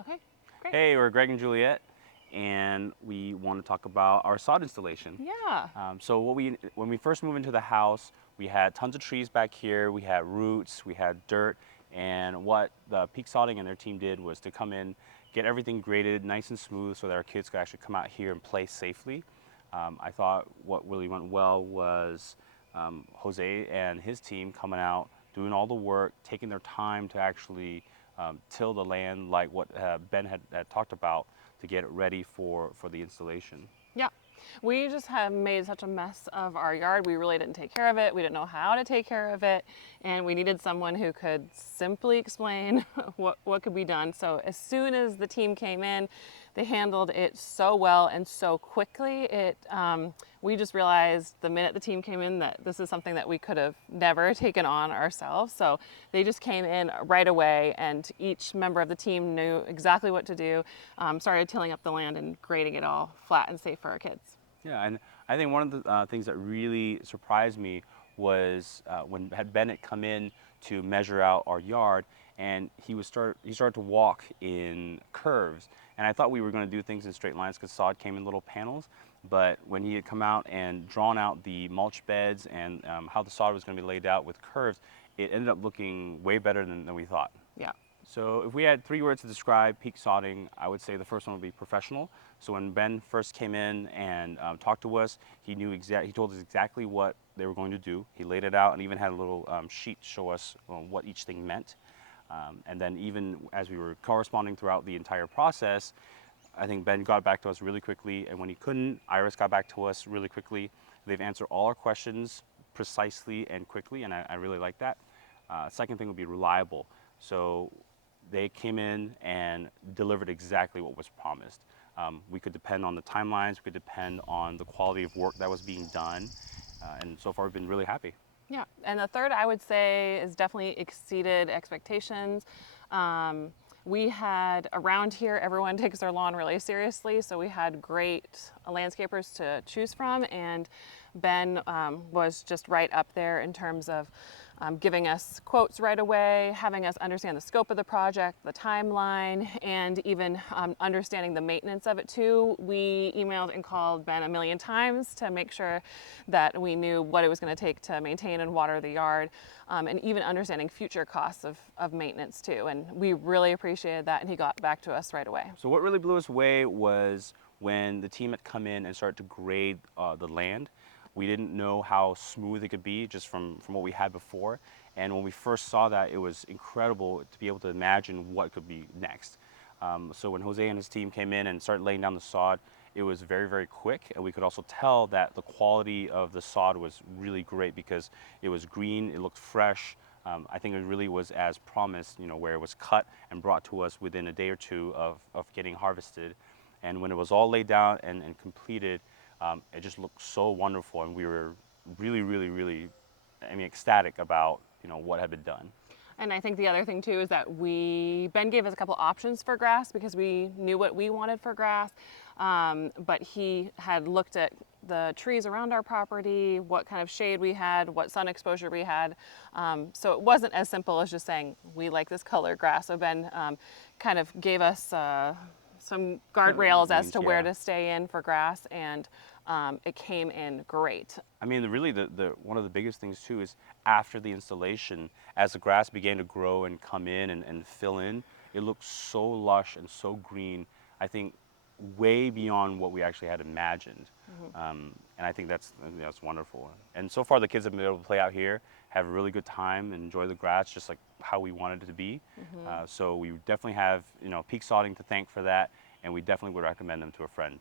Okay, great. Hey, we're Greg and Juliet, and we want to talk about our sod installation. Yeah. So when we first moved into the house, we had tons of trees back here, we had roots, we had dirt, and what the Peak Sodding and their team did was to come in, get everything graded nice and smooth so that our kids could actually come out here and play safely. I thought what really went well was Jose and his team coming out, doing all the work, taking their time to actually till the land like what Ben had talked about to get it ready for the installation. Yeah. We just have made such a mess of our yard. We really didn't take care of it. We didn't know how to take care of it. And we needed someone who could simply explain what could be done. So as soon as the team came in, they handled it so well and so quickly. We just realized the minute the team came in that this is something that we could have never taken on ourselves. So they just came in right away, and each member of the team knew exactly what to do, started tilling up the land and grading it all flat and safe for our kids. Yeah, and I think one of the things that really surprised me was when had Bennett come in to measure out our yard, and he started to walk in curves, and I thought we were going to do things in straight lines because sod came in little panels, but when he had come out and drawn out the mulch beds and how the sod was going to be laid out with curves, it ended up looking way better than we thought. Yeah. So if we had 3 words to describe Peak Sodding, I would say the first one would be professional. So when Ben first came in and talked to us, he told us exactly what they were going to do. He laid it out and even had a little sheet to show us what each thing meant. And then even as we were corresponding throughout the entire process, I think Ben got back to us really quickly, and when he couldn't, Iris got back to us really quickly. They've answered all our questions precisely and quickly, and I really like that. Second thing would be reliable. So they came in and delivered exactly what was promised. We could depend on the timelines, we could depend on the quality of work that was being done, and so far we've been really happy. Yeah, and the third I would say is definitely exceeded expectations. We had around here, everyone takes their lawn really seriously, so we had great landscapers to choose from, and Ben was just right up there in terms of giving us quotes right away, having us understand the scope of the project, the timeline, and even understanding the maintenance of it too. We emailed and called Ben a million times to make sure that we knew what it was going to take to maintain and water the yard, and even understanding future costs of maintenance too. And we really appreciated that, and he got back to us right away. So what really blew us away was when the team had come in and started to grade the land. We didn't know how smooth it could be just from what we had before. And when we first saw that, it was incredible to be able to imagine what could be next. So when Jose and his team came in and started laying down the sod, it was very, very quick. And we could also tell that the quality of the sod was really great because it was green, it looked fresh. I think it really was as promised, where it was cut and brought to us within a day or two of getting harvested. And when it was all laid down and completed, it just looked so wonderful, and we were really, really, really, ecstatic about what had been done. And I think the other thing too is that Ben gave us a couple options for grass because we knew what we wanted for grass, but he had looked at the trees around our property, what kind of shade we had, what sun exposure we had. So it wasn't as simple as just saying, we like this color grass. So Ben kind of gave us some guardrails as to where to stay in for grass, and it came in great. Really, the one of the biggest things too is after the installation, as the grass began to grow and come in and fill in, it looked so lush and so green. I think way beyond what we actually had imagined. And I think that's wonderful. And so far the kids have been able to play out here, have a really good time, and enjoy the grass just like how we wanted it to be. So we definitely have Peak Sodding to thank for that, and we definitely would recommend them to a friend.